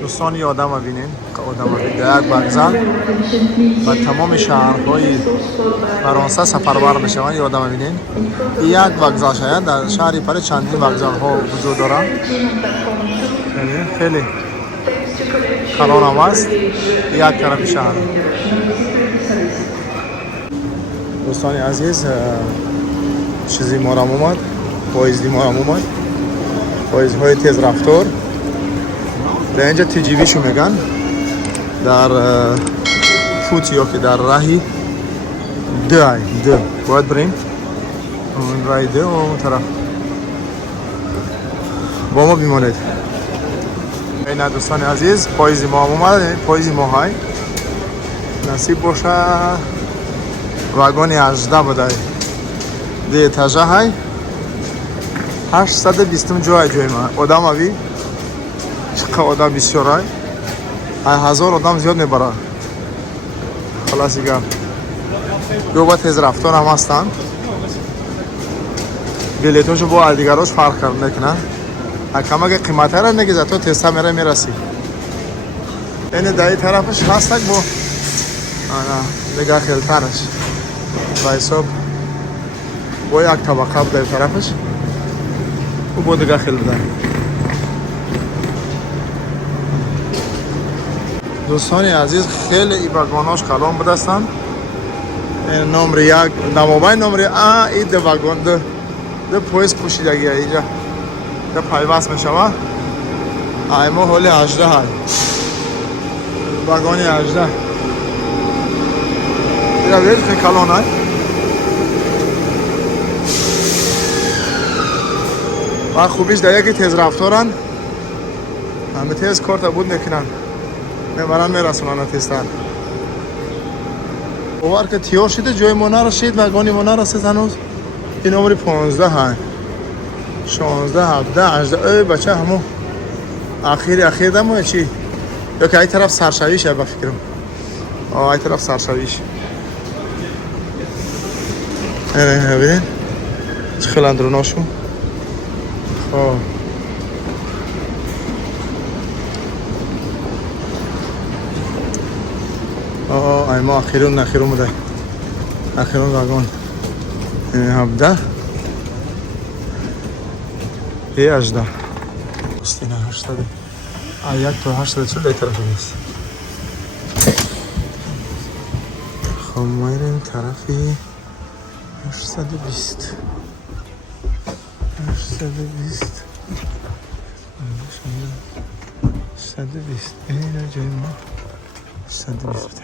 دوستان یه آدم رو بینین که آدم رو بینین در یک وокزال و تمام شهرهای فرانسه سفربر میشوند. یه آدم رو بینین یک وокزال شاید در شهری پاریس چندین وокزال ها وجود دارن. یعنی خیلی کلان هم است یک طرف شهر. دوستان عزیز چیزی ما را اومد، پاییزی ما را اومد، پاییزهای تیز رفتار در اینجا TGV شو میگن در فوت یا که در راهی دو باید بریم اون راهی دو و اون طرف با ما بیمانید. این دوستان عزیز پاییزی ما اومد، پاییزی ما های نصیب باشه واگن 18 بوده ده اتاژه های 820 جای ما آدم اوی چقدر آدم بسیار های 1000 آدم زیاد میبره. خلاصی گم دو با تیز رفتار هم هستن، بلیتونشو با دیگراش فرق کرده کنن کما که قیمته را نگیزه تو تیسته میرسی. این دایی طرفش هستک با نگاه خیلترش و حساب با یک طبقه دایی طرفش و با نگاه خیل بدن. دوستانی عزیز خیلی ای واگناش کلان بدستن. نمره یک نمابای نمره ای ده واگن ده پویز پوشیدگی اینجا ده پایواز میشوه. ما حالی 18 های واگن 18 یا ویل خیلی کلان های. و خوبیش در یکی تیز رفتارن همه تیز کارت بود میکنن میبرن میرسونن تیستن. باور که تیار شده جای ما نرسید واگن ما نرسید هنوز. این نمره 15 های 16 17 18 ای بچه همو اخیر دمو چی یا که ای طرف سرشویشه با فکرم ای طرف سرشویش. اینه ببین چه خیلی اندروناشو. خب ای ما اخیرون بوده اخیرون واگن 17 ای 18 استینه 80 یک تا 80 چه طرف نیست. خب ما این طرفی 820 این جای ما 820.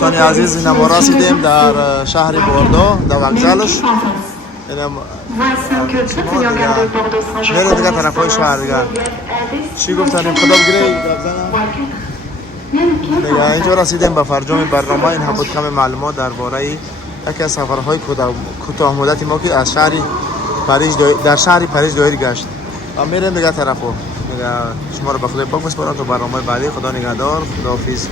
دوستان عزیز این ما رسیدیم در شهر باردو در وокزالش. اینم میره دیگه طرفای شهر دیگه. چی گفتن خدا بگیره دیگه. اینجا رسیدیم به فرجام برنامه. این هم بود کم معلومات درباره یکی از سفرهای کوتاه مدتی ما که از شهر پاریس در شهر پاریس دایر گشت و میریم دیگه طرفو. دیگه شما رو به خدای پاک بسپارم تا برنامه بعدی. خدا نگهدار. خداحافظ.